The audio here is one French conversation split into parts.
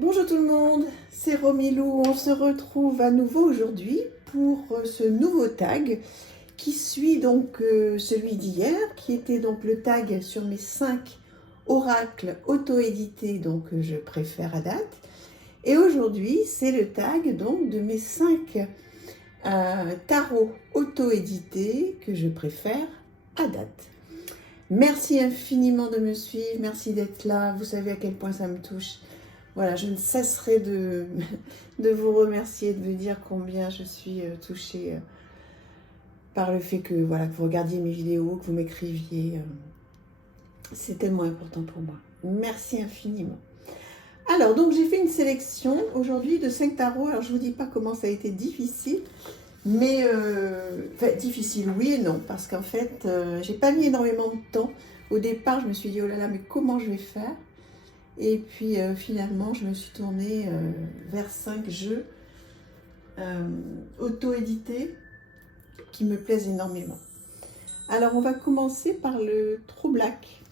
Bonjour tout le monde, c'est Romilou. On se retrouve à nouveau aujourd'hui pour ce nouveau tag qui suit donc celui d'hier, qui était donc le tag sur mes 5 oracles auto-édités, donc je préfère à date. Et aujourd'hui, c'est le tag donc de mes 5 tarots auto-édités que je préfère à date. Merci infiniment de me suivre, merci d'être là, vous savez à quel point ça me touche. Voilà, je ne cesserai de vous remercier, de vous dire combien je suis touchée par le fait que, voilà, que vous regardiez mes vidéos, que vous m'écriviez. C'est tellement important pour moi. Merci infiniment. Alors, donc j'ai fait une sélection aujourd'hui de 5 tarots. Alors, je ne vous dis pas comment ça a été difficile, mais enfin, difficile oui et non, parce qu'en fait, j'ai pas mis énormément de temps. Au départ, je me suis dit, oh là là, mais comment je vais faire? Et puis finalement, je me suis tournée vers 5 jeux auto-édités qui me plaisent énormément. Alors, on va commencer par le True Black.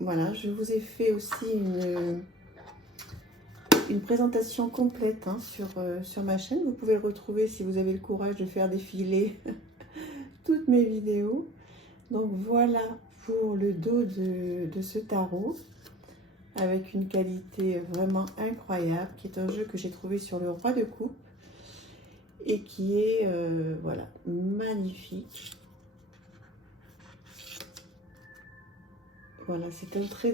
Voilà, je vous ai fait aussi une présentation complète hein, sur ma chaîne. Vous pouvez le retrouver si vous avez le courage de faire défiler toutes mes vidéos. Donc voilà pour le dos de ce tarot, avec une qualité vraiment incroyable, qui est un jeu que j'ai trouvé sur le Roi de Coupe et qui est voilà, magnifique. Voilà, c'est un très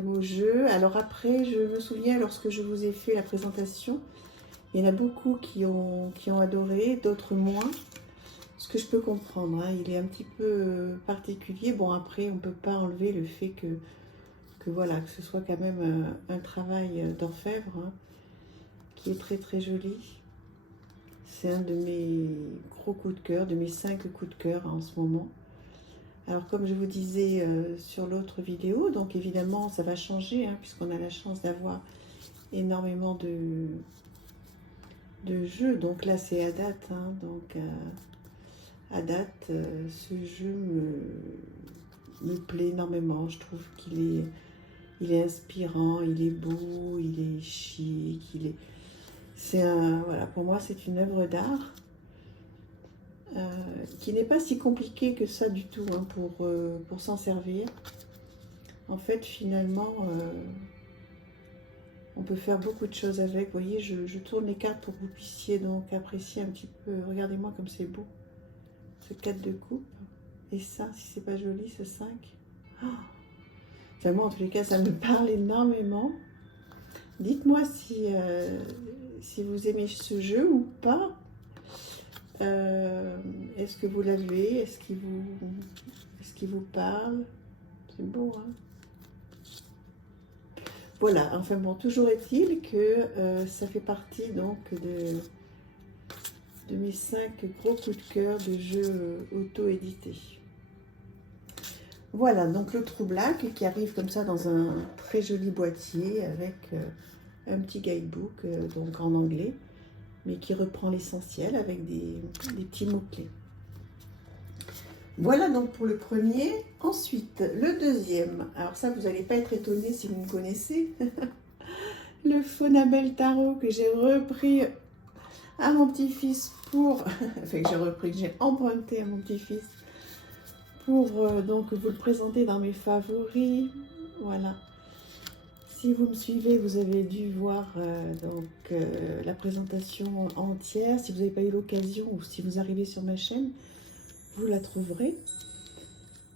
beau jeu. Alors après, je me souviens, lorsque je vous ai fait la présentation, il y en a beaucoup qui ont adoré, d'autres moins. Ce que je peux comprendre, hein, il est un petit peu particulier. Bon, après, on ne peut pas enlever le fait que voilà, que ce soit quand même un travail d'orfèvre hein, qui est très joli. C'est un de mes gros coups de cœur, de mes 5 coups de cœur en ce moment. Alors comme je vous disais sur l'autre vidéo, donc évidemment ça va changer hein, puisqu'on a la chance d'avoir énormément de jeux. Donc là c'est à date, hein, donc à date ce jeu me plaît énormément. Je trouve qu'il est inspirant, il est beau, il est chic, voilà, pour moi c'est une œuvre d'art qui n'est pas si compliquée que ça du tout hein, pour s'en servir. En fait finalement on peut faire beaucoup de choses avec. Vous voyez, je tourne les cartes pour que vous puissiez donc apprécier un petit peu. Regardez-moi comme c'est beau, ce 4 de coupe. Et ça, si c'est pas joli, ce 5. Oh, enfin, moi, en tous les cas, ça me parle énormément. Dites-moi si vous aimez ce jeu ou pas. Est-ce que vous l'avez? Est-ce qu'il vous parle? C'est beau, hein? Voilà, enfin bon, toujours est-il que ça fait partie donc de mes 5 gros coups de cœur de jeux auto-édités. Voilà, donc le True Black qui arrive comme ça dans un très joli boîtier avec un petit guidebook donc en anglais, mais qui reprend l'essentiel avec des petits mots-clés. Voilà donc pour le premier. Ensuite, le deuxième. Alors ça, vous n'allez pas être étonné si vous me connaissez. Le Phonabel Tarot que j'ai repris à mon petit-fils pour... enfin, que j'ai emprunté à mon petit-fils pour donc vous le présenter dans mes favoris. Voilà. Si vous me suivez, vous avez dû voir la présentation entière. Si vous n'avez pas eu l'occasion ou si vous arrivez sur ma chaîne, vous la trouverez.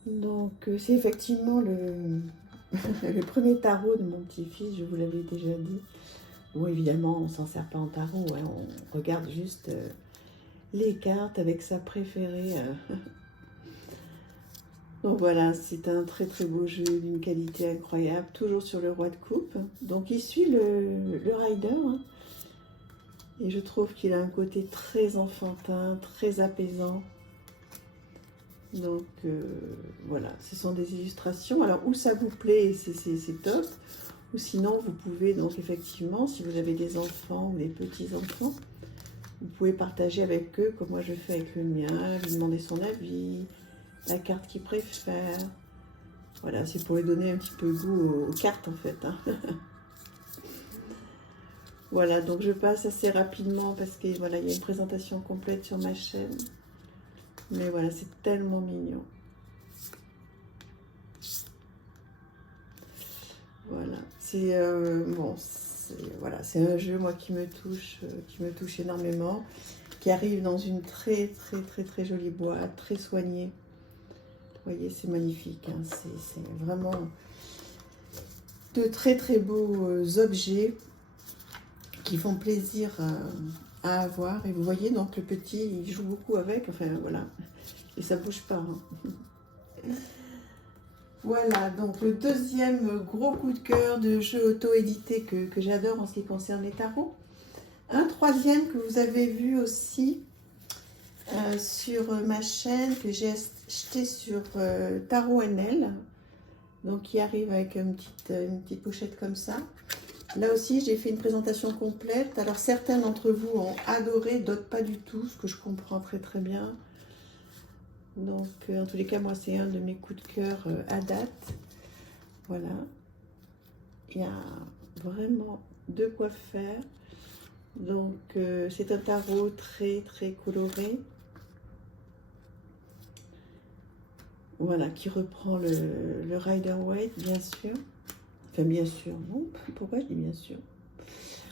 Donc c'est effectivement le premier tarot de mon petit-fils, je vous l'avais déjà dit. Bon, évidemment, on ne s'en sert pas en tarot, hein, on regarde juste les cartes avec sa préférée. Donc voilà, c'est un très beau jeu d'une qualité incroyable, toujours sur le Roi de Coupe. Donc il suit le rider, hein, et je trouve qu'il a un côté très enfantin, très apaisant. Donc voilà, ce sont des illustrations. Alors où ça vous plaît, c'est top. Ou sinon, vous pouvez donc effectivement, si vous avez des enfants ou des petits-enfants, vous pouvez partager avec eux, comme moi je fais avec le mien, lui demander son avis, la carte qu'il préfère. Voilà, c'est pour lui donner un petit peu goût aux cartes en fait. Hein. Voilà, donc je passe assez rapidement parce que voilà, il y a une présentation complète sur ma chaîne. Mais voilà, c'est tellement mignon. Voilà, c'est bon, voilà, c'est un jeu moi qui me touche énormément, qui arrive dans une très jolie boîte, très soignée. Vous voyez, c'est magnifique, hein, c'est vraiment de très beaux objets qui font plaisir à avoir. Et vous voyez, donc le petit, il joue beaucoup avec, enfin voilà, et ça bouge pas. Hein. Voilà, donc le deuxième gros coup de cœur de jeu auto-édité que j'adore en ce qui concerne les tarots. Un troisième que vous avez vu aussi sur ma chaîne, que j'ai acheté sur Tarot NL, donc qui arrive avec une petite pochette comme ça. Là aussi, j'ai fait une présentation complète. Alors certains d'entre vous ont adoré, d'autres pas du tout, ce que je comprends très bien. Donc, en tous les cas, moi, c'est un de mes coups de cœur à date. Voilà. Il y a vraiment de quoi faire. Donc, c'est un tarot très coloré. Voilà, qui reprend le Rider-Waite, bien sûr. Enfin, bien sûr, non. Pourquoi je dis bien sûr?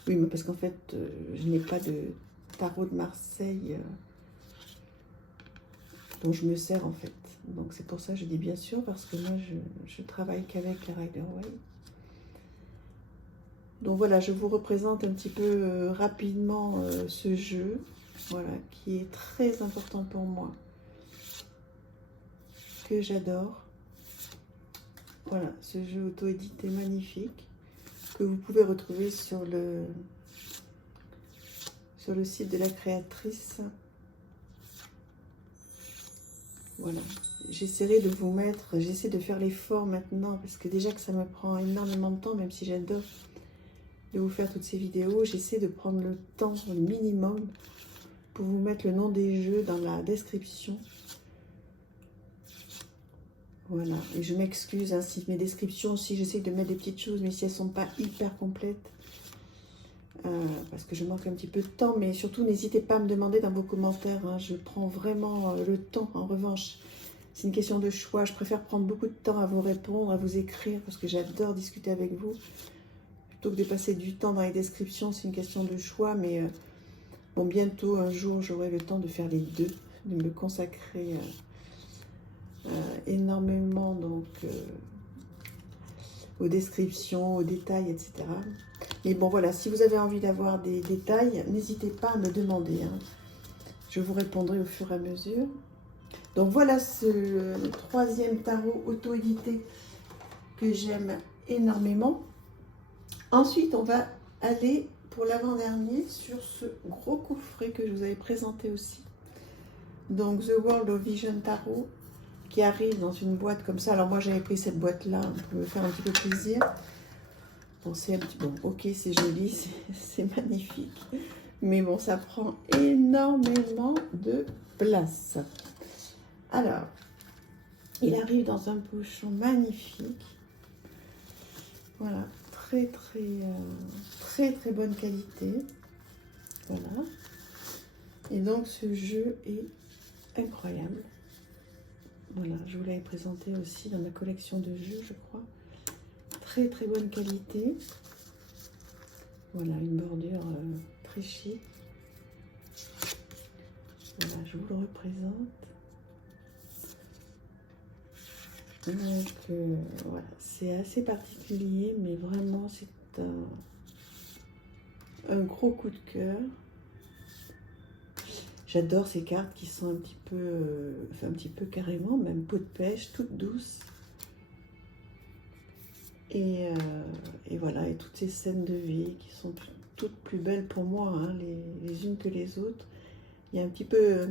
Oui, mais parce qu'en fait, je n'ai pas de tarot de Marseille dont je me sers, en fait. Donc, c'est pour ça que je dis bien sûr, parce que moi, je travaille qu'avec le Rider-Waite. Donc, voilà, je vous représente un petit peu rapidement ce jeu, voilà, qui est très important pour moi, que j'adore. Voilà, ce jeu auto-édité magnifique que vous pouvez retrouver sur le site de la créatrice. Voilà, j'essaierai de vous mettre, j'essaie de faire l'effort maintenant parce que déjà que ça me prend énormément de temps, même si j'adore de vous faire toutes ces vidéos, j'essaie de prendre le temps, le minimum, pour vous mettre le nom des jeux dans la description. Voilà, et je m'excuse hein, si mes descriptions, si j'essaie de mettre des petites choses, mais si elles ne sont pas hyper complètes, parce que je manque un petit peu de temps, mais surtout n'hésitez pas à me demander dans vos commentaires, hein, je prends vraiment le temps, en revanche, c'est une question de choix, je préfère prendre beaucoup de temps à vous répondre, à vous écrire, parce que j'adore discuter avec vous, plutôt que de passer du temps dans les descriptions, c'est une question de choix, mais bon, bientôt, un jour, j'aurai le temps de faire les deux, de me consacrer énormément donc aux descriptions, aux détails, etc. Mais bon, voilà, si vous avez envie d'avoir des détails, n'hésitez pas à me demander. Hein. Je vous répondrai au fur et à mesure. Donc voilà ce troisième tarot auto-édité que j'aime énormément. Ensuite, on va aller pour l'avant-dernier sur ce gros coffret que je vous avais présenté aussi. Donc The World of Vision Tarot, qui arrive dans une boîte comme ça. Alors moi j'avais pris cette boîte là pour me faire un petit peu plaisir. Bon, c'est un petit bon, ok, c'est joli, c'est magnifique, mais bon, ça prend énormément de place. Alors, il arrive dans un pochon magnifique. Voilà, très bonne qualité. Voilà. Et donc ce jeu est incroyable. Voilà, je vous l'avais présenté aussi dans ma collection de jeux, je crois. Très bonne qualité. Voilà, une bordure très chic. Voilà, je vous le représente. Donc, voilà, c'est assez particulier, mais vraiment, c'est un gros coup de cœur. J'adore ces cartes qui sont un petit peu carrément, même peau de pêche, toutes douces. Et voilà, et toutes ces scènes de vie qui sont toutes plus belles pour moi, hein, les unes que les autres. Il y a un petit peu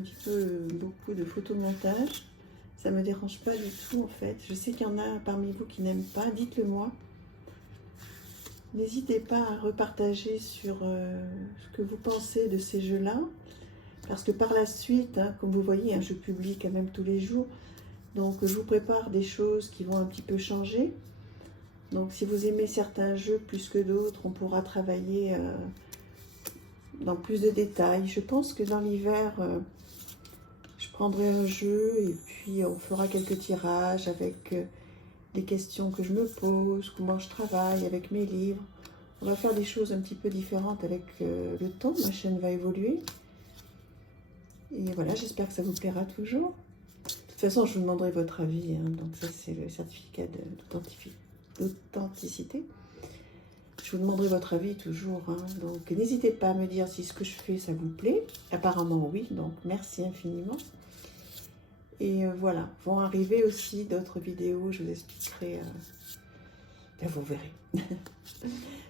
beaucoup de photomontage. Ça ne me dérange pas du tout en fait. Je sais qu'il y en a parmi vous qui n'aiment pas, dites-le moi. N'hésitez pas à repartager sur ce que vous pensez de ces jeux-là. Parce que par la suite, hein, comme vous voyez, hein, je publie quand même tous les jours. Donc je vous prépare des choses qui vont un petit peu changer. Donc si vous aimez certains jeux plus que d'autres, on pourra travailler dans plus de détails. Je pense que dans l'hiver, je prendrai un jeu et puis on fera quelques tirages avec des questions que je me pose, comment je travaille avec mes livres. On va faire des choses un petit peu différentes avec le temps. Ma chaîne va évoluer. Et voilà, j'espère que ça vous plaira toujours. De toute façon, je vous demanderai votre avis. Hein, donc ça, c'est le certificat d'authenticité. Je vous demanderai votre avis toujours. Hein, donc n'hésitez pas à me dire si ce que je fais, ça vous plaît. Apparemment, oui. Donc merci infiniment. Et voilà, vont arriver aussi d'autres vidéos. Je vous expliquerai. Vous verrez.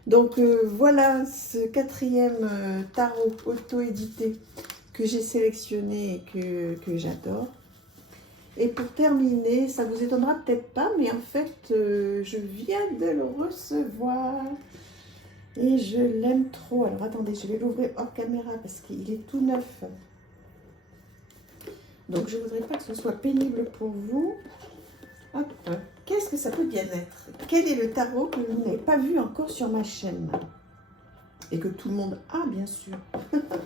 Donc voilà ce quatrième tarot auto-édité que j'ai sélectionné et que j'adore. Et pour terminer, ça vous étonnera peut-être pas, mais en fait, je viens de le recevoir et je l'aime trop. Alors attendez, je vais l'ouvrir hors caméra parce qu'il est tout neuf. Donc je ne voudrais pas que ce soit pénible pour vous. Hop, qu'est-ce que ça peut bien être? Quel est le tarot que vous n'avez pas vu encore sur ma chaîne? Et que tout le monde a, bien sûr.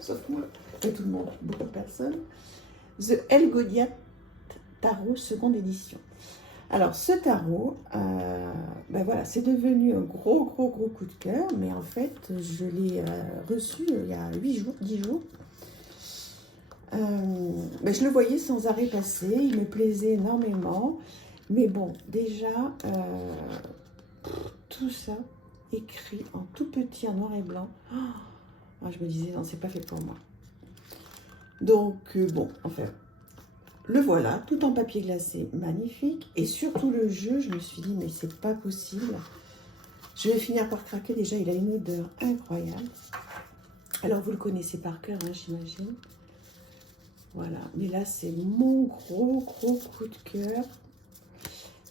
Sauf moi. Et tout le monde, beaucoup de personnes. The Elgodiat Tarot, seconde édition. Alors, ce tarot, ben voilà, c'est devenu un gros coup de cœur. Mais en fait, je l'ai reçu il y a 8 jours, 10 jours. Ben, je le voyais sans arrêt passer. Il me plaisait énormément. Mais bon, déjà, tout ça écrit en tout petit, en noir et blanc. Oh, je me disais, non, c'est pas fait pour moi. Donc, bon, enfin, le voilà, tout en papier glacé, magnifique. Et surtout le jeu, je me suis dit, mais c'est pas possible. Je vais finir par craquer. Déjà, il a une odeur incroyable. Alors, vous le connaissez par cœur, hein, j'imagine. Voilà, mais là, c'est mon gros coup de cœur.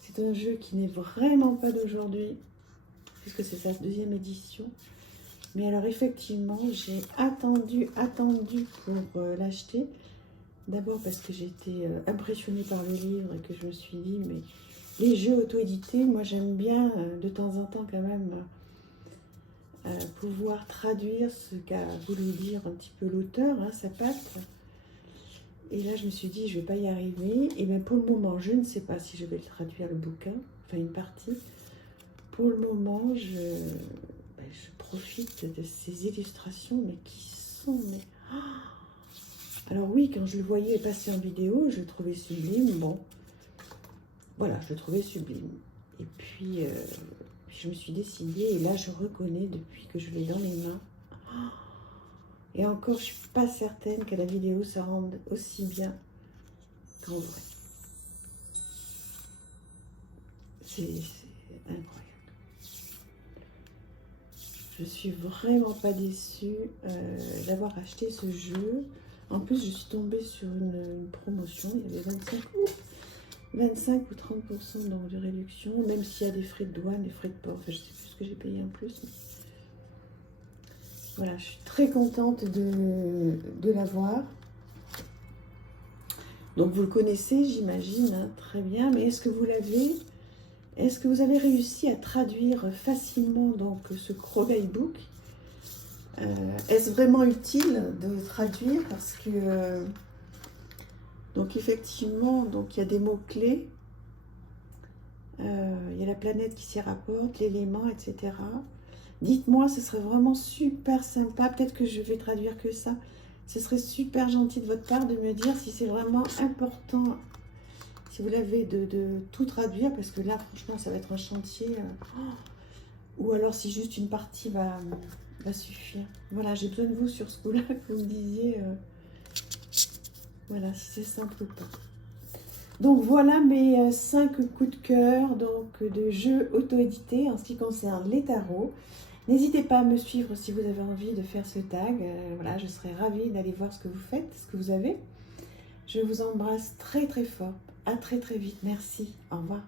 C'est un jeu qui n'est vraiment pas d'aujourd'hui, puisque c'est sa deuxième édition. Mais alors effectivement, j'ai attendu pour l'acheter. D'abord parce que j'ai été impressionnée par le livre et que je me suis dit, mais les jeux auto-édités, moi j'aime bien de temps en temps quand même pouvoir traduire ce qu'a voulu dire un petit peu l'auteur, hein, sa patte. Et là, je me suis dit, je ne vais pas y arriver. Et bien, pour le moment, je ne sais pas si je vais le traduire, le bouquin, enfin une partie. Pour le moment, je profite de ces illustrations, mais qui sont... Alors oui, quand je le voyais passer en vidéo, je le trouvais sublime. Bon, voilà, je le trouvais sublime. Et puis, je me suis décidée, et là, je reconnais depuis que je l'ai dans les mains. Et encore, je ne suis pas certaine qu'à la vidéo, ça rende aussi bien qu'en vrai. C'est incroyable. Je suis vraiment pas déçue d'avoir acheté ce jeu. En plus, je suis tombée sur une promotion. Il y avait 25 ou 30% de réduction, même s'il y a des frais de douane, des frais de port. Enfin, je ne sais plus ce que j'ai payé en plus. Mais... Voilà, je suis très contente de l'avoir. Donc, vous le connaissez, j'imagine, hein, très bien. Mais est-ce que vous l'avez? Est-ce que vous avez réussi à traduire facilement donc, ce Crowley Book? Est-ce vraiment utile de traduire? Parce que, donc effectivement, donc, il y a des mots-clés. Il y a la planète qui s'y rapporte, l'élément, etc. Dites-moi, ce serait vraiment super sympa. Peut-être que je vais traduire que ça. Ce serait super gentil de votre part de me dire si c'est vraiment important, si vous l'avez, de tout traduire. Parce que là, franchement, ça va être un chantier. Ou alors si juste une partie va suffire. Voilà, j'ai besoin de vous sur ce coup-là, que vous me disiez, voilà, si c'est simple ou pas. Donc voilà mes 5 coups de cœur donc, de jeux auto-édités en ce qui concerne les tarots. N'hésitez pas à me suivre si vous avez envie de faire ce tag. Voilà, je serais ravie d'aller voir ce que vous faites, ce que vous avez. Je vous embrasse très fort. À très vite. Merci. Au revoir.